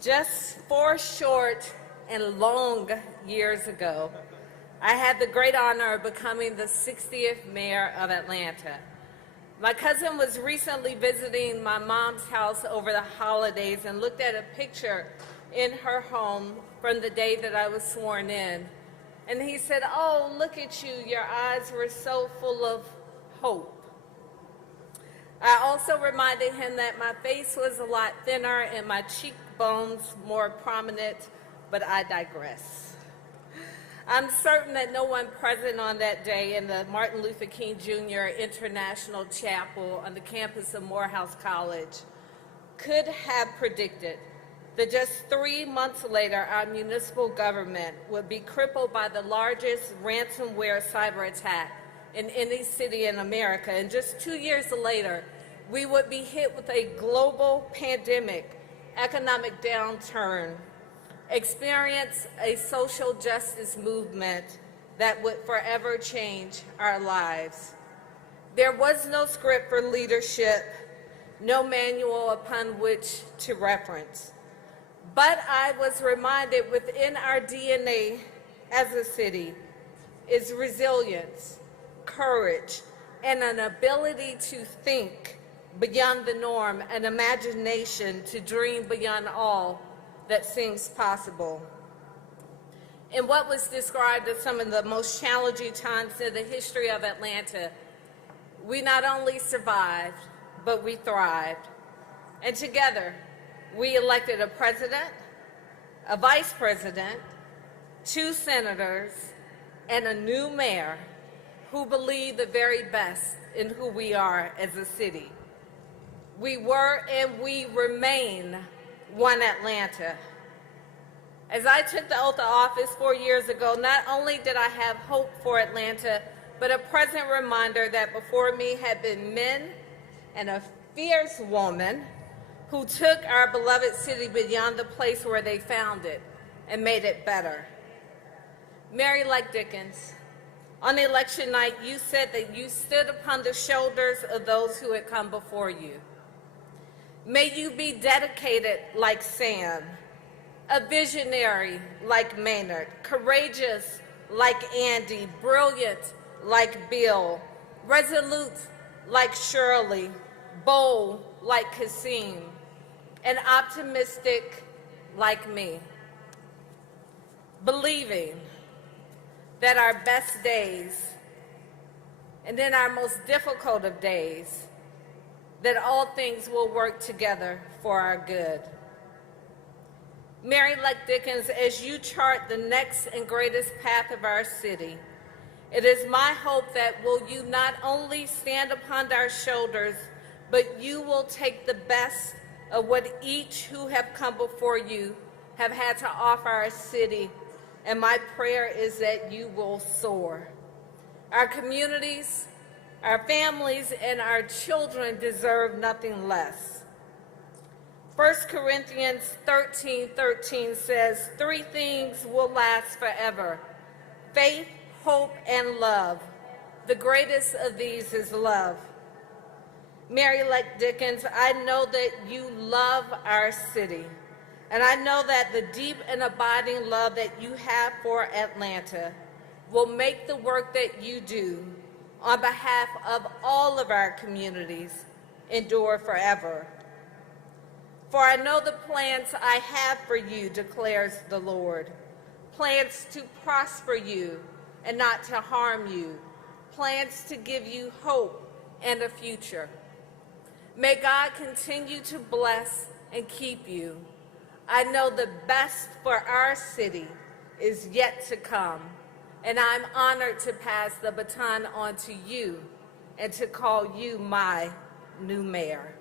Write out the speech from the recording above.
Just 4 short and long years ago, I had the great honor of becoming the 60th mayor of Atlanta. My cousin was recently visiting my mom's house over the holidays and looked at a picture in her home from the day that I was sworn in. And he said, "Oh, look at you, your eyes were so full of hope." I also reminded him that my face was a lot thinner and my cheekbones more prominent, but I digress. I'm certain that no one present on that day in the Martin Luther King Jr. International Chapel on the campus of Morehouse College could have predicted that just 3 months later, our municipal government would be crippled by the largest ransomware cyber attack in any city in America. And just 2 years later, we would be hit with a global pandemic, economic downturn, experience a social justice movement that would forever change our lives. There was no script for leadership, no manual upon which to reference. But I was reminded within our DNA as a city is resilience, courage, and an ability to think beyond the norm, an imagination to dream beyond all that seems possible. In what was described as some of the most challenging times in the history of Atlanta, we not only survived, but we thrived. And together, we elected a president, a vice president, 2 senators, and a new mayor who believe the very best in who we are as a city. We were and we remain one Atlanta. As I took the oath of office 4 years ago, not only did I have hope for Atlanta, but a present reminder that before me had been men and a fierce woman who took our beloved city beyond the place where they found it and made it better. Mary-like Dickens, on election night, you said that you stood upon the shoulders of those who had come before you. May you be dedicated like Sam, a visionary like Maynard, courageous like Andy, brilliant like Bill, resolute like Shirley, bold like Kasim, and optimistic like me, believing that our best days and in our most difficult of days, that all things will work together for our good. Mary-like Dickens, as you chart the next and greatest path of our city, it is my hope that will you not only stand upon our shoulders, but you will take the best of what each who have come before you have had to offer our city, and my prayer is that you will soar. Our communities, our families, and our children deserve nothing less. 1 Corinthians 13:13 says, 3 things will last forever: faith, hope, and love. The greatest of these is love. Mary-like Dickens, I know that you love our city, and I know that the deep and abiding love that you have for Atlanta will make the work that you do on behalf of all of our communities endure forever. For I know the plans I have for you, declares the Lord, plans to prosper you and not to harm you, plans to give you hope and a future. May God continue to bless and keep you. I know the best for our city is yet to come, and I'm honored to pass the baton on to you and to call you my new mayor.